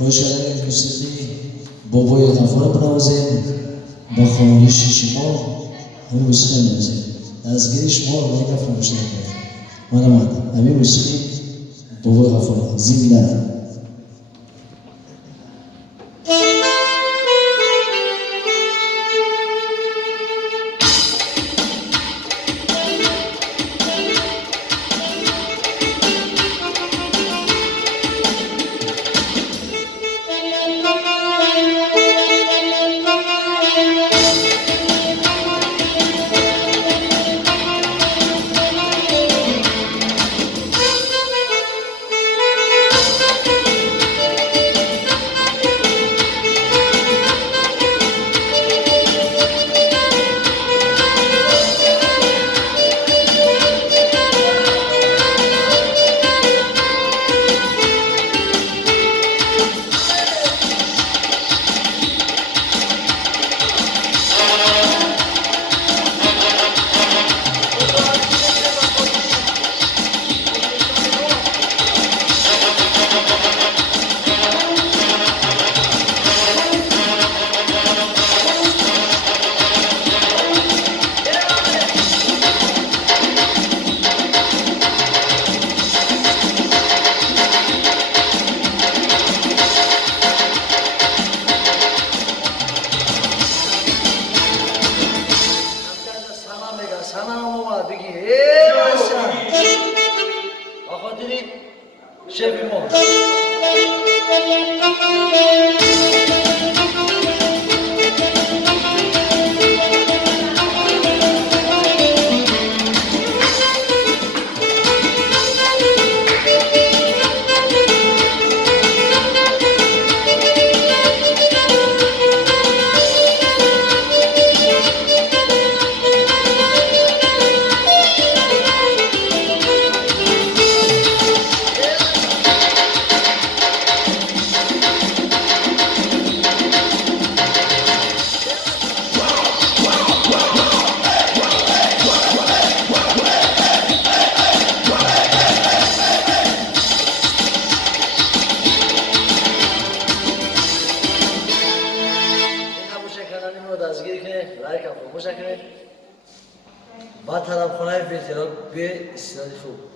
خوشحالم موسیقی بابای غفار بنوازیم با خواهش شما همین موسیقی بنوازیم دستگیری شما رو باید فراموش نکنید من همین موسیقی بابای غفار زنده سلام اومد بگی باشم بخاطری شبی ما دستگیر کنه لایک هم فراموش نکنه بعد طرف خونه به استعداد خوب